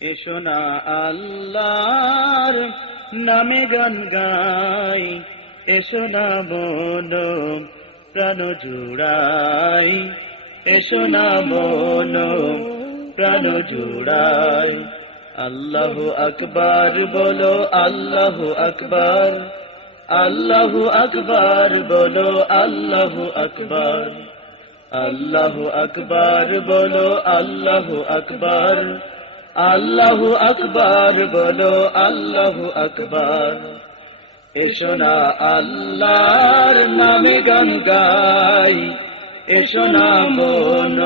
এসো না আল্লাহর নামে গান গাই, এসো না মন প্রাণ জুড়াই, এসো না মন প্রাণ জুড়াই। আল্লাহু আকবার বলো, আল্লাহু আকবার, আল্লাহু আকবার বলো, আল্লাহু আকবার, আল্লাহু আকবার বলো, আল্লাহু আকবার, আল্লাহু আকবার বলো, আল্লাহু আকবার। এসো না আল্লাহর নামে গান গাই, এসো না মন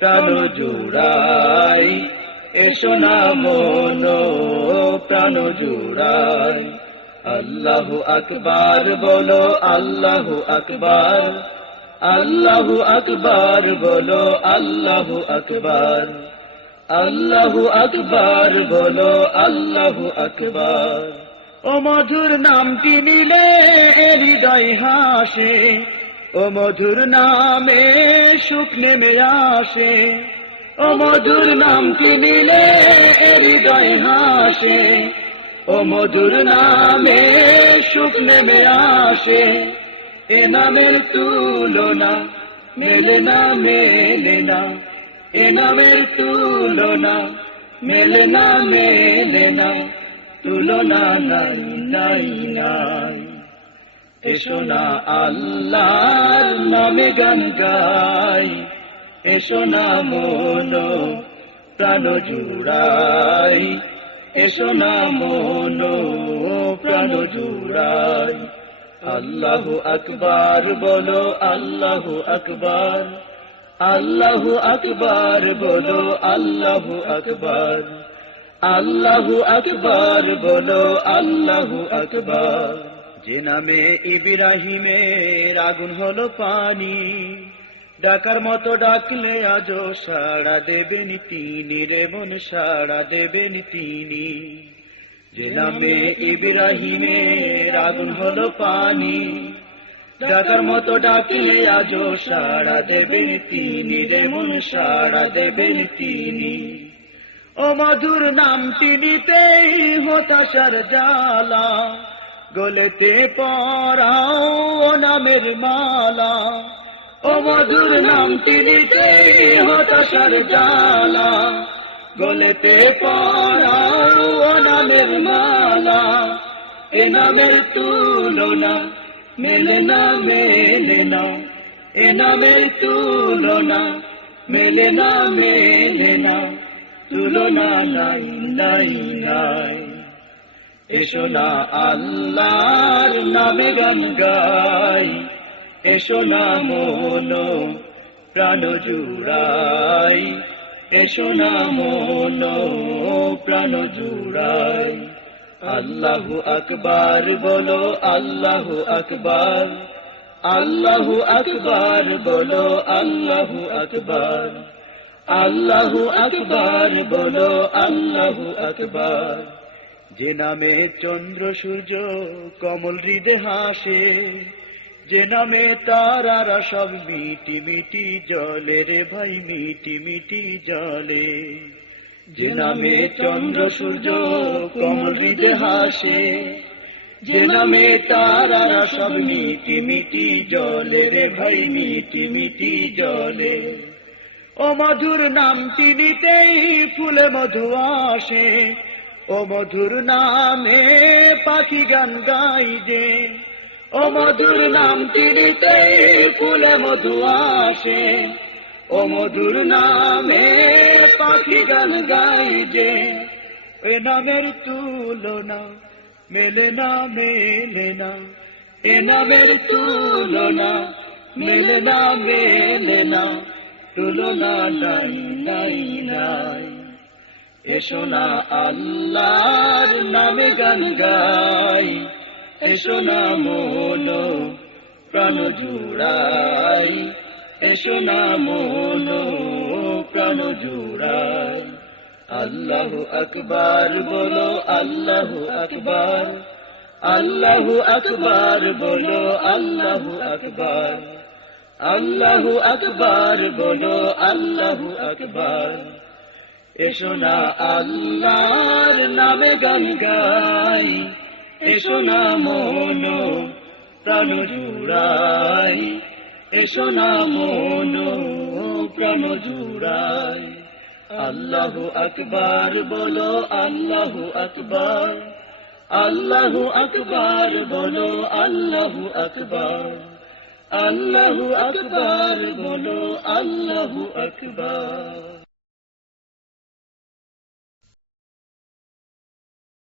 প্রাণ জুড়াই, এসো না মন প্রাণ জুড়াই। আল্লাহু আকবার বলো, আল্লাহু আকবার, আল্লাহু আকবার বলো, আল্লাহু আকবার, আল্লাহু আকবার বলো, আল্লাহু আকবার। ও মধুর নামটি নিলে হৃদয় হাসে, ও মধুর নামে সুখ নেমে আসে, ও মধুর নামটি নিলে হৃদয় হাসে, ও মধুর নামে সুখ নেমে আসে। এ নামের তুলনা মেলে না, মেলে না, এ নামের তুলনা মেলে না, মেলে না, তুলনা নাই, নাই, নাই। এসো না আল্লাহর নামে গান গাই, এসো না মন প্রাণ জুড়াই, এসো না মন প্রাণ জুড়াই। আল্লাহু আকবার বলো, আল্লাহু আকবার, আল্লাহু আকবার বলো, আল্লাহু আকবার, আল্লাহু আকবার বলো, আল্লাহু আকবার। যে নামে ইব্রাহিমের আগুন হলো পানি, ডাকার মতো ডাকলে আজও সাড়া দেবেন তিনি, রে মন সাড়া দেবেন তিনি। যে নামে ইব্রাহিমের আগুন হলো পানি, ডাকার মতো ডাকলে আজও সাড়া দেবেন তিনি, রে মন সাড়া দেবেন তিনি। ও মধুর নামটি নিতেই হতাশার জ্বালা, গলেতে পরাও ও নামের মালা। ও মধুর নামটি নিতেই হতাশার জ্বালা, গলেতে পরাও ও নামের মালা। এ নামের তুলনা মেলে না, মেলে না, এ নামের তুলনা মেলে না, মেলে না, তুলনা নাই, নাই, নাই। এসো না আল্লাহর নামে গান গাই, এসো না মন প্রাণ জুড়াই, এসো না মন প্রাণ জুড়াই। আল্লাহু আকবার বলো, আল্লাহু আকবার, আল্লাহু আকবার বলো, আল্লাহু আকবার, আল্লাহু আকবার বলো, আল্লাহু আকবার। যে নামে চন্দ্র সূর্য কমল হৃদে হাসে, যে নামে তারারা সব মিটি মিটি জলে, রে ভাই মিটি মিটি জলে। যে নামে চন্দ্র সূর্য কমল হৃদে হাসে, যে নামে তারারা সব মিটি মিটি জলে, রে ভাই মিটি মিটি জলে। ও মধুর নামটি নিতেই ফুলে মধু আসে, ও মধুর নামে পাখি গান গাই যে। ও মধুর নামটি নিতেই ফুলে মধু আসে, ও মধুর নামে পাখি গান গাই যে। এ নামের তুলনা মেলে না, মেলে না, এ নামের তুলনা মেলে না, মেলে না, তুলনা নাই, নাই, নাই। এসো না আল্লাহর নামে গান গাই, এসো না মন প্রাণ জুড়াই, এসো না মন প্রাণ জুড়াই। আল্লাহু আকবার বলো, আল্লাহু আকবার, আল্লাহু আকবার বলো, আল্লাহু আকবার, আল্লাহু আকবার বলো, আল্লাহু আকবার, এসো না আল্লাহর নামে গান গাই, এসো না মন প্রাণ জুড়াই, এসো না মন প্রাণ জুড়াই। আল্লাহু আকবার বলো, আল্লাহু আকবার, আল্লাহু আকবার বলো, আল্লাহু আকবার, আল্লাহু আকবার বলো, আল্লাহু আকবার।